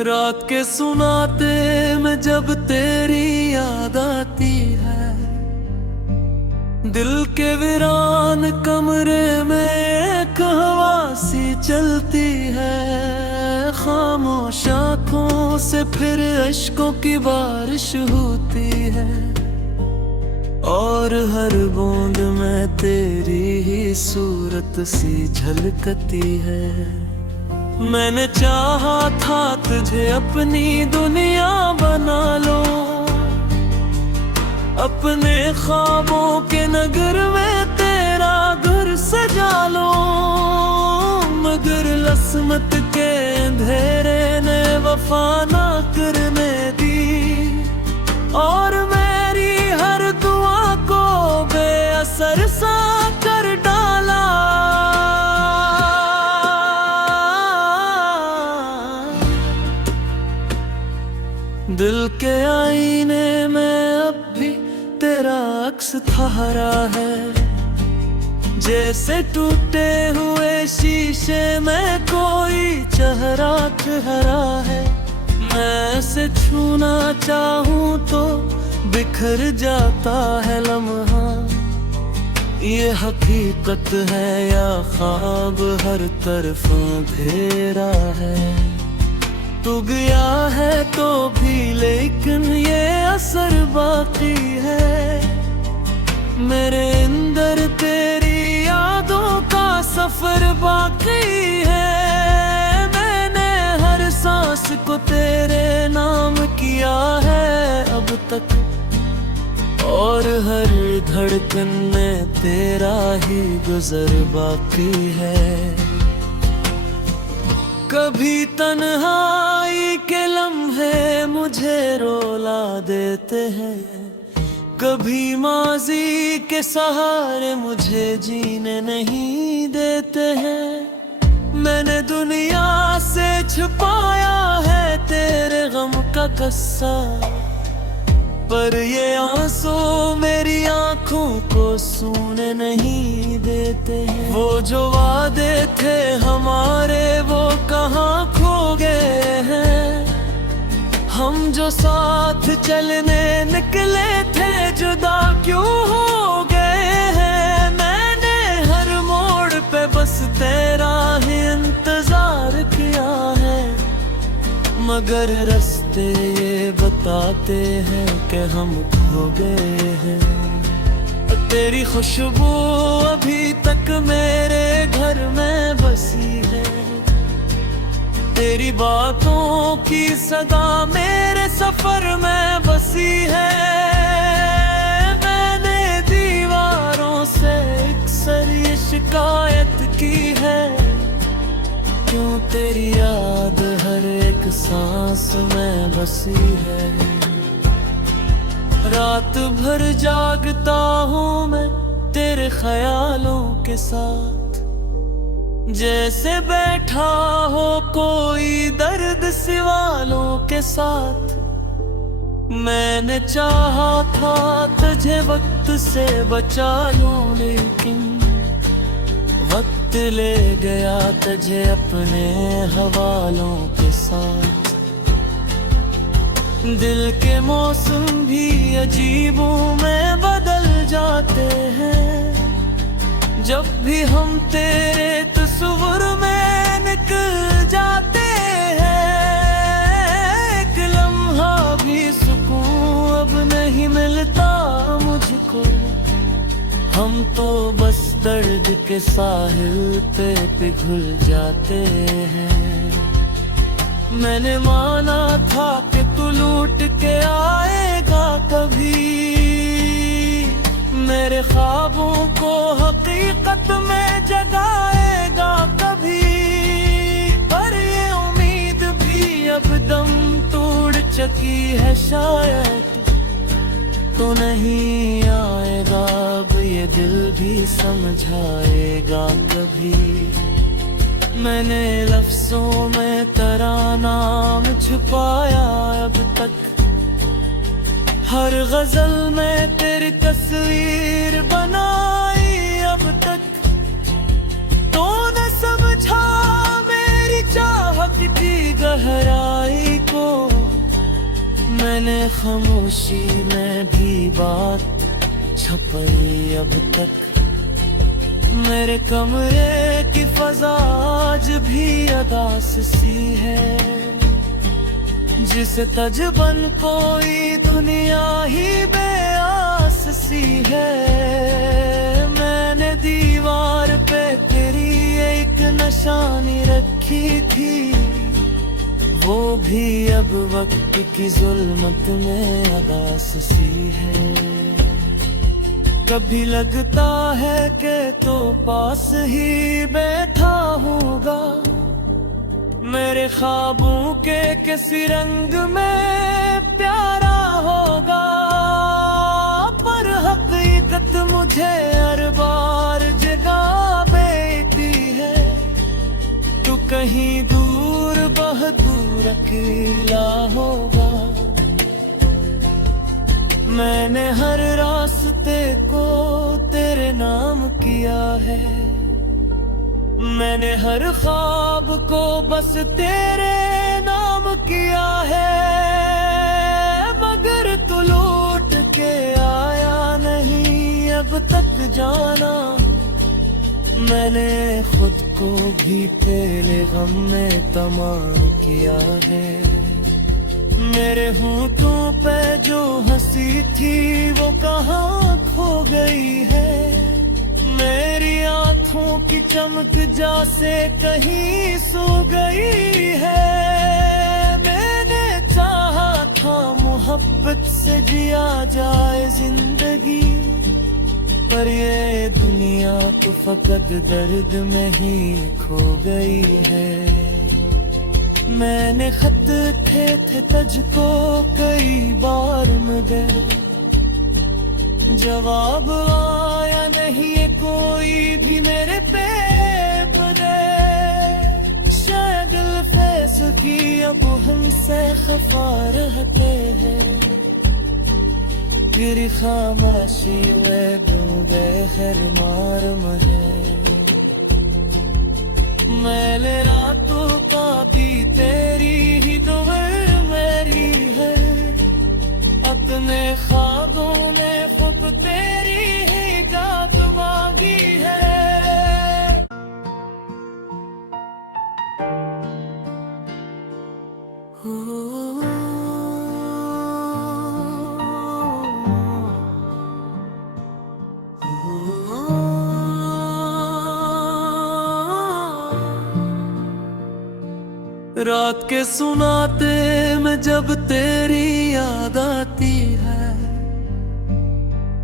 रात के सुनाते में जब तेरी याद आती है, दिल के वीरान कमरे में एक हवा सी चलती है। खामोश आँखों से फिर अश्कों की बारिश होती है, और हर बूंद में तेरी ही सूरत सी झलकती है। मैंने चाहा था तुझे अपनी दुनिया बना लो, अपने ख्वाबों के नगर में तेरा घर सजा लो, मगर लस्मत के अंधेरे ने वफा ना करने दी, और मेरी हर दुआ को बेअसर सा कर डाला। दिल के आईने में अब भी तेरा अक्स ठहरा है, जैसे टूटे हुए शीशे में कोई चेहरा ठहरा है। मैं इसे छूना चाहूं तो बिखर जाता है लम्हा, ये हकीकत है या ख्वाब हर तरफ अंधेरा है। तू गया है तो भी लेकिन ये असर बाकी है, मेरे अंदर तेरी यादों का सफर बाकी है। मैंने हर सांस को तेरे नाम किया है अब तक, और हर धड़कन में तेरा ही गुजर बाकी है। कभी तन्हाई के लम्हे मुझे रोला देते हैं, कभी माजी के सहारे मुझे जीने नहीं देते हैं। मैंने दुनिया से छुपाया है तेरे गम का किस्सा, पर ये आंसू मेरी आंखों को सूने नहीं देते हैं। वो जो वादे थे हमारे वो कहाँ खो गए हैं, हम जो साथ चलने निकले थे जुदा क्यों हो गए हैं। मैंने हर मोड़ पे बस तेरा ही इंतजार किया है, मगर रास्ते ये बताते हैं कि हम खो गए हैं। तेरी खुशबू अभी तक मेरे घर में बसी है, तेरी बातों की सदा मेरे सफर में बसी है। मैंने दीवारों से अक्सर ये शिकायत की है, क्यों तेरी याद हर एक सांस में बसी है। रात भर जागता हूँ मैं तेरे ख्यालों के साथ, जैसे बैठा हो कोई दर्द सिवालों के साथ। मैंने चाहा था तुझे वक्त से बचा लूं, लेकिन वक्त ले गया तुझे अपने हवालों के साथ। दिल के मौसम भी अजीबों में बदल जाते हैं, जब भी हम तेरे तस्वीर में निकल जाते हैं। एक लम्हा भी सुकून अब नहीं मिलता मुझको, हम तो बस दर्द के साहिल पे पिघल जाते हैं। मैंने माना था कि तू लूट के आएगा कभी, मेरे ख्वाबों को हकीकत में जगाएगा कभी, पर ये उम्मीद भी अब दम तोड़ चुकी है। शायद तो नहीं आएगा अब ये दिल भी समझाएगा कभी। मैंने लफ्जों में तेरा नाम छुपाया अब तक, हर गजल में तेरी तस्वीर बनाई अब तक। तो न समझा मेरी चाहत की गहराई मैंने खामोशी में भी बात छुपाई अब तक। मेरे कमरे की फजा आज भी अदास सी है, जिसे तजबन कोई दुनिया ही बेआस सी है। मैंने दीवार पे तेरी एक निशानी रखी थी, वो भी अब वक्त की जुल्मत में अदास सी है। कभी लगता है कि तो पास ही बैठा होगा, मेरे ख्वाबों के किसी रंग में प्यारा होगा। पर हकीकत मुझे हर बार जगा देती है, तू कहीं दूर बहादुर अकेला होगा। मैंने हर रास्ते को तेरे नाम किया है, मैंने हर ख्वाब को बस तेरे नाम किया है। मगर तू लौट के आया नहीं अब तक जाना, मैंने खुद को भी तेरे गम में तमाम किया है। मेरे होठों पे जो हंसी थी वो कहाँ खो गई है, मेरी आँखों की चमक जैसे कहीं सो गई है। मैंने चाहा था मोहब्बत से जिया जाए जिंदगी, पर ये दुनिया तो फकत दर्द में ही खो गई है। मैंने खत थे तुझको कई बार मगर जवाब आया नहीं कोई भी मेरे पे बदे। शायद फैस की अब हमसे खफा रहते हैं, तेरी खामोशी में डूबे हर मारम है। मैंने रातों का भी तेरी ही दुआ मेरी है, अपने ख्वाबों में खुद तेरी ही गात मांगी है। रात के सुनाते में जब तेरी याद आती है,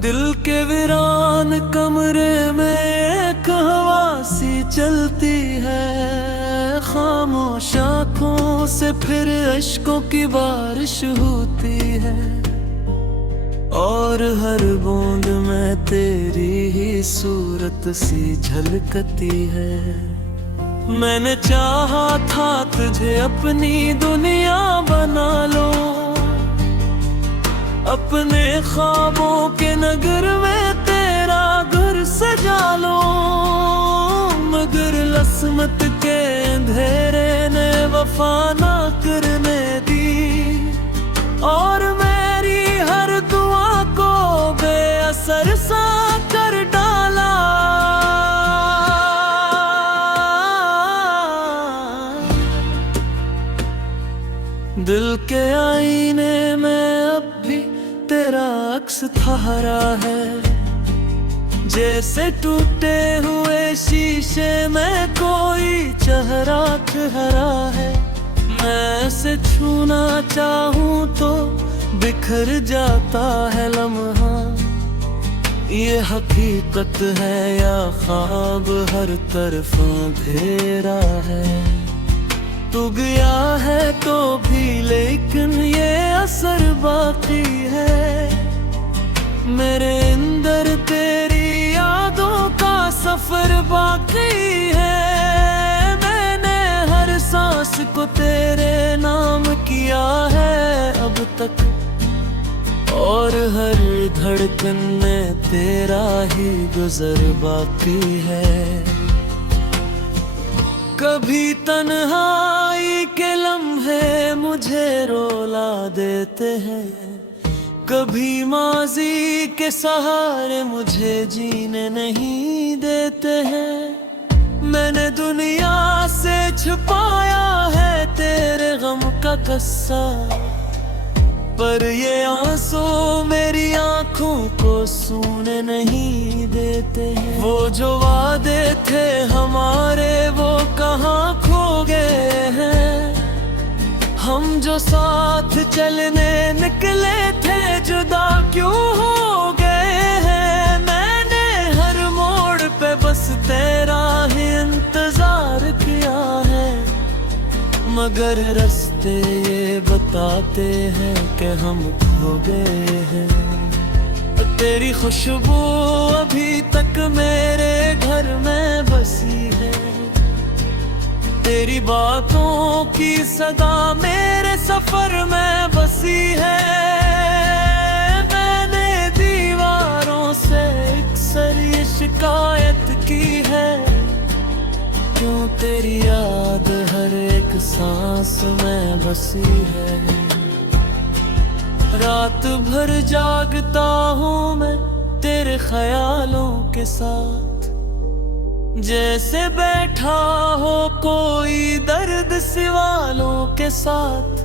दिल के वीरान कमरे में एक हवा सी चलती है। खामोश आँखों से फिर अश्कों की बारिश होती है, और हर बूंद में तेरी ही सूरत सी झलकती है। मैंने चाहा था तुझे अपनी दुनिया बना लो, अपने ख्वाबों के नगर में तेरा घर सजा लो। मगर लस्मत के अंधेरे ने वफा ना करने दी, और मेरी हर दुआ को बेअसर सा कर डाला। दिल के आईने में अब भी तेरा अक्स ठहरा है, जैसे टूटे हुए शीशे में कोई चेहरा ठहरा है। मैं उसे छूना चाहूँ तो बिखर जाता है लम्हा, ये हकीकत है या ख्वाब हर तरफ अंधेरा है। तू गया है तो भी लेकिन ये असर बाकी है, मेरे अंदर तेरी यादों का सफर बाकी है। मैंने हर सांस को तेरे नाम किया है अब तक, और हर धड़कन में तेरा ही गुजर बाकी है। कभी तन्हाई के लम्हे मुझे रोला देते हैं, कभी माजी के सहारे मुझे जीने नहीं देते हैं। मैंने दुनिया से छुपाया है तेरे गम का किस्सा, पर ये आंसू मेरी आंखों को सूने नहीं देते हैं। वो जो वादे थे हमारे वो कहाँ खो गए हैं, हम जो साथ चलने निकले थे जुदा क्यों हो गए हैं। मैंने हर मोड़ पे बस तेरा ही इंतजार किया है, मगर रास्ते ये बताते हैं कि हम खो गए हैं। तेरी खुशबू अभी तक मेरे घर में बसी है, तेरी बातों की सदा मेरे सफर में बसी है। मैंने दीवारों से अक्सर ये शिकायत की है, क्यों तेरी याद हर एक सांस में बसी है। रात भर जागता हूँ मैं तेरे ख्यालों के साथ, जैसे बैठा हो कोई दर्द सिवालों के साथ।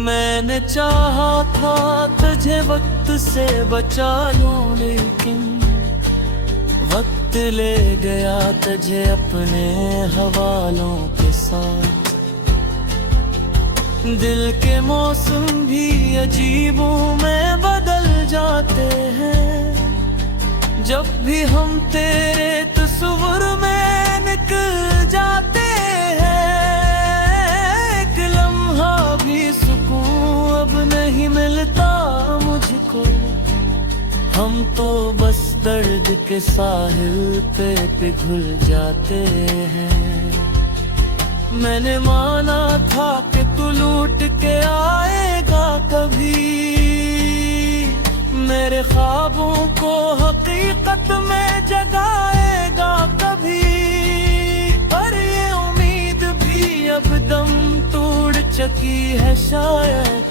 मैंने चाहा था तुझे वक्त से बचा लूं, लेकिन वक्त ले गया तुझे अपने हवालों के साथ। दिल के मौसम भी अजीबों में बदल जाते हैं, जब भी हम तेरे तस्वीर में निकल जाते हैं। एक लम्हा भी सुकून अब नहीं मिलता मुझको, हम तो बस दर्द के साहिल पे पिघल जाते हैं। मैंने माना था कि तू लूट के आएगा कभी, मेरे ख्वाबों को हकीकत में जगाएगा कभी। पर ये उम्मीद भी अब दम तोड़ चुकी है, शायद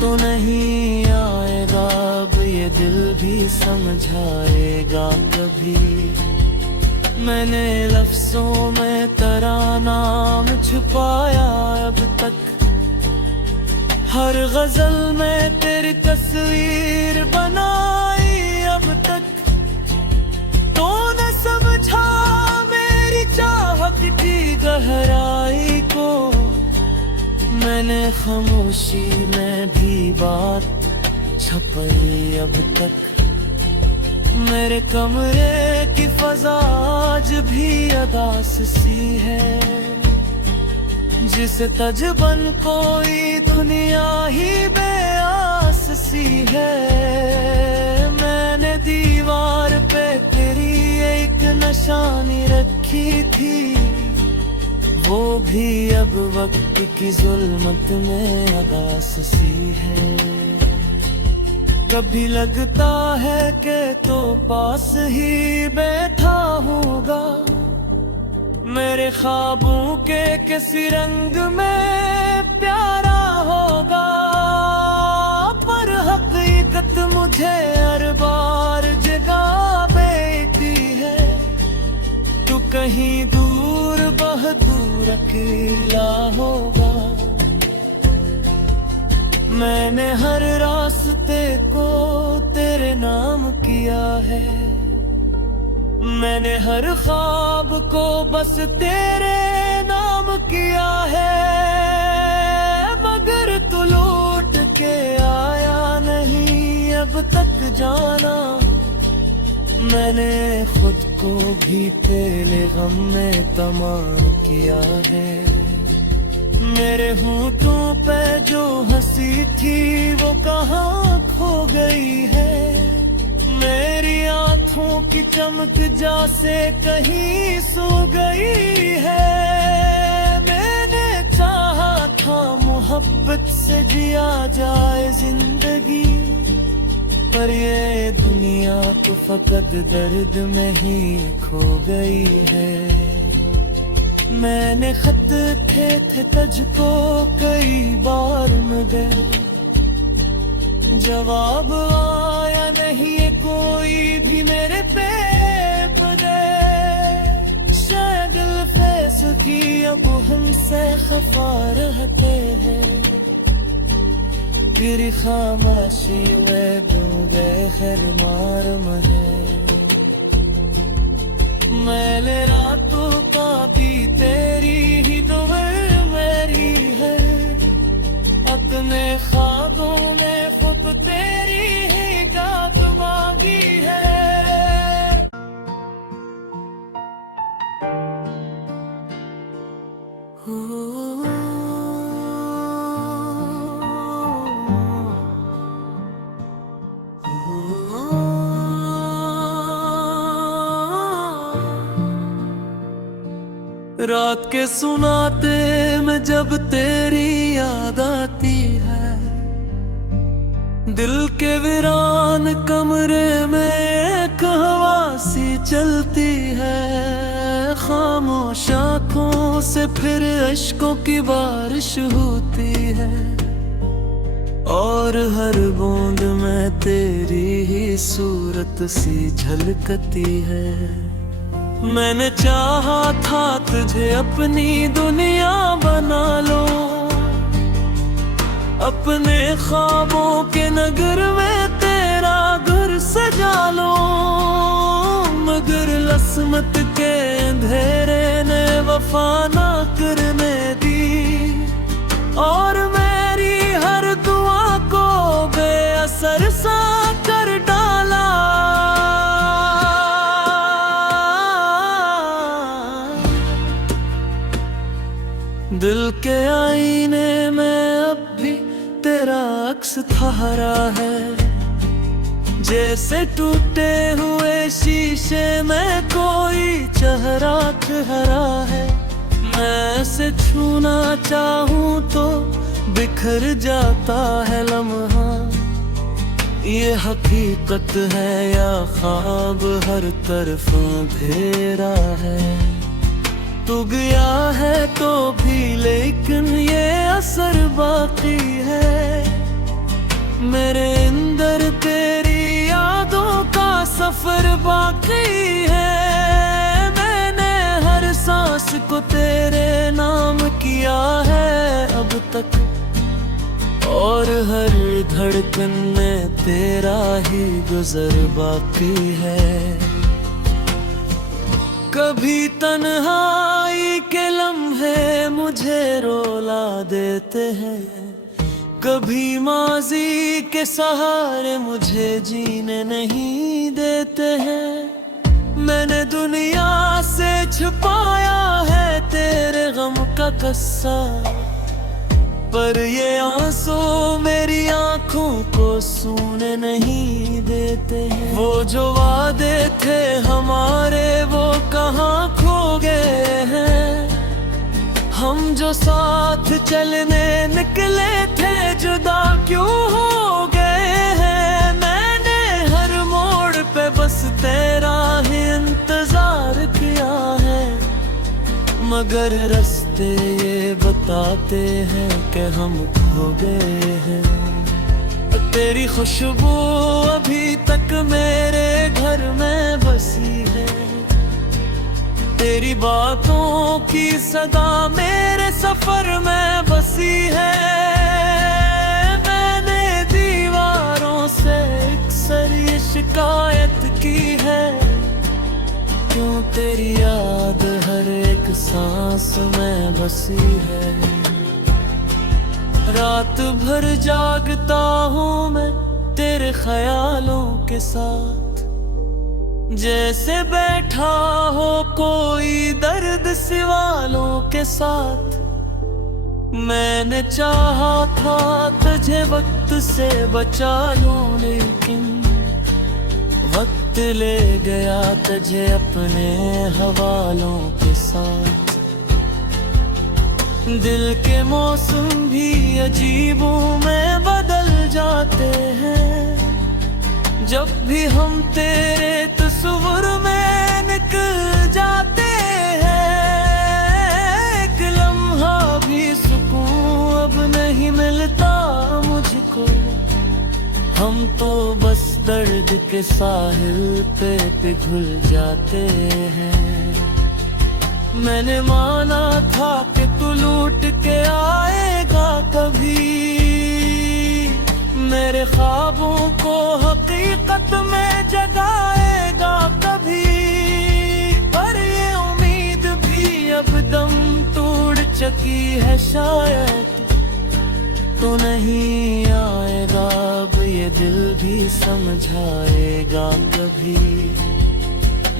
तो नहीं आएगा अब ये दिल भी समझाएगा कभी। मैंने लफ्जों में तेरा नाम छुपाया अब तक, हर गजल में तेरी तस्वीर बनाई अब तक। तो न समझा मेरी चाहत की गहराई को, मैंने खामोशी में भी बात छुपाई अब तक। मेरे कमरे की फजा आज भी अदास सी है, जिसे तजबन कोई दुनिया ही बेआस सी है। मैंने दीवार पे तेरी एक निशानी रखी थी, वो भी अब वक्त की जुल्मत में अगास सी है। कभी लगता है कि तो पास ही बैठा होगा, मेरे ख्वाबों के किसी रंग में प्यारा होगा। पर हकीकत मुझे हर बार जगा देती है, तू कहीं दूर बहादुर अकेला होगा। मैंने हर रास्ते को तेरे नाम किया है, मैंने हर ख्वाब को बस तेरे नाम किया है। मगर तू लौट के आया नहीं अब तक जाना, मैंने खुद को भी तेरे गम में तमाम किया है। मेरे होठों पे जो हंसी थी वो कहाँ खो गई है, मेरी आँखों की चमक जैसे कहीं सो गई है। मैंने चाहा था मोहब्बत से जिया जाए जिंदगी, पर ये दुनिया तो फकत दर्द में ही खो गई है। मैंने खत थे तुझको कई बार मगर जवाब आया नहीं है कोई भी मेरे पे बदे। शायद फैसगी अब हमसे खफा रहते हैं, तेरी खामोशी में डूबे हर मारम है। मैंने रातों का भी तेरी ही दुआएं मेरी है, अपने ख्वाबों में खुद तेरी ही गात बागी है। रात के सुनाते में जब तेरी याद आती है, दिल के वीरान कमरे में एक हवा सी चलती है। खामोश आँखों से फिर अश्कों की बारिश होती है, और हर बूंद में तेरी ही सूरत सी झलकती है। मैंने चाहा था तुझे अपनी दुनिया बना लो, अपने ख्वाबों के नगर में तेरा घर सजा लो, मगर लस्मत के अंधेरे ने वफा ना करने दी, और मेरी हर दुआ को बेअसर सा कर डाला। दिल के आईने में अब भी तेरा अक्स ठहरा है, जैसे टूटे हुए शीशे में कोई चेहरा ठहरा है। मैं इसे छूना चाहूं तो बिखर जाता है लम्हा, ये हकीकत है या ख्वाब हर तरफ अंधेरा है। तू गया है तो भी लेकिन ये असर बाकी है, मेरे अंदर तेरी यादों का सफर बाकी है। मैंने हर सांस को तेरे नाम किया है अब तक, और हर धड़कन में तेरा ही गुजर बाकी है। कभी तन्हाई के लम्हे मुझे रोला देते हैं, कभी माजी के सहारे मुझे जीने नहीं देते हैं। मैंने दुनिया से छुपाया है तेरे गम का किस्सा, पर ये आंसू मेरी आंखों को सूने नहीं देते हैं। वो जो वादे थे हमारे वो कहाँ खो गए हैं, हम जो साथ चलने निकले थे जुदा क्यों हो गए हैं। मैंने हर मोड़ पे बस तेरा ही इंतजार किया है, मगर रास्ते ये बताते हैं कि हम खो गए हैं। तेरी खुशबू अभी तक मेरे घर में बसी है, तेरी बातों की सदा मेरे सफर में बसी है। मैंने दीवारों से अक्सर ये शिकायत की है, क्यों तेरी याद हर एक सांस में बसी है। रात भर जागता हूँ मैं तेरे ख्यालों के साथ, जैसे बैठा हो कोई दर्द सिवालों के साथ। मैंने चाहा था तुझे वक्त से बचा लूं, लेकिन वक्त ले गया तुझे अपने हवालों के साथ। दिल के मौसम भी अजीबों में बदल जाते हैं, जब भी हम तेरे तस्वीर में निकल जाते हैं। दर्द के साहिल पे पिघल जाते हैं। मैंने माना था कि तू लूट के आएगा कभी, मेरे ख्वाबों को हकीकत में जगाएगा कभी। पर ये उम्मीद भी अब दम तोड़ चुकी है, शायद तो नहीं आएगा अब ये दिल भी समझाएगा कभी।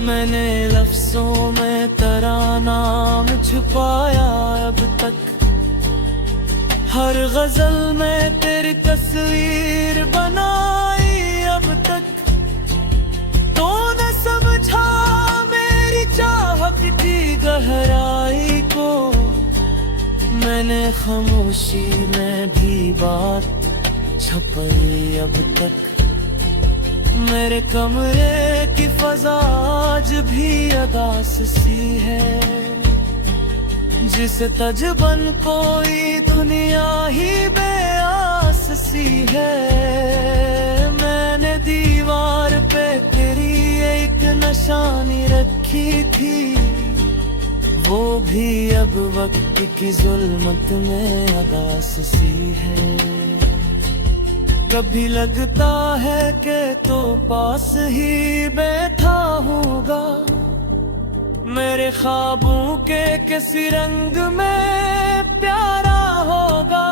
मैंने लफ्ज़ों में तेरा नाम छुपाया अब तक, हर गजल में तेरी तस्वीर बनाई अब तक। तूने समझा मेरी चाहत की गहराई को, मैंने खामोशी में भी बात छुपाई अब तक। मेरे कमरे की फजा आज भी अदास सी है, जिसे तजबन कोई दुनिया ही बेआस सी है। मैंने दीवार पे तेरी एक निशानी रखी थी, वो भी अब वक्त की जुल्मत में अदास सी है। कभी लगता है कि तो पास ही बैठा होगा, मेरे ख्वाबों के किसी रंग में प्यारा होगा।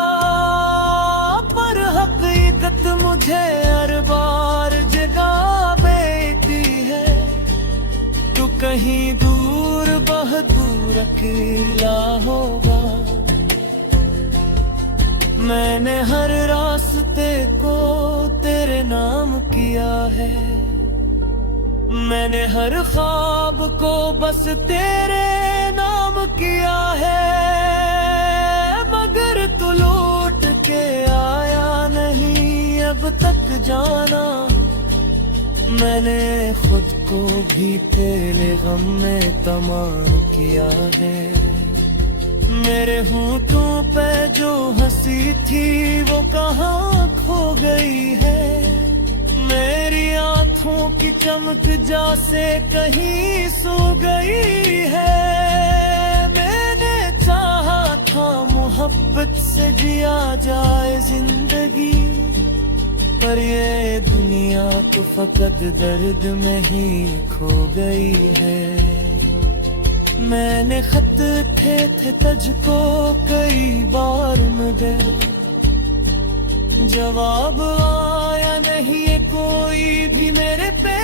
पर हकीकत मुझे हर बार जगा देती है, तू कहीं दूर बहादुर अकेला होगा। मैंने हर रास्ते को तेरे नाम किया है, मैंने हर ख्वाब को बस तेरे नाम किया है। मगर तू लौट के आया नहीं अब तक जाना, मैंने खुद को भी तेरे गम में तमाम किया है। मेरे होठों पे जो हंसी थी वो कहाँ खो गई है, मेरी आँखों की चमक जैसे कहीं सो गई है। मैंने चाहा था मोहब्बत से जिया जाए जिंदगी, पर ये दुनिया तो फकत दर्द में ही खो गई है। मैंने खत थे तुझको कई बार मगर जवाब आया नहीं कोई भी मेरे पे।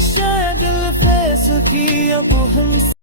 शायद दिल फैस की अब हम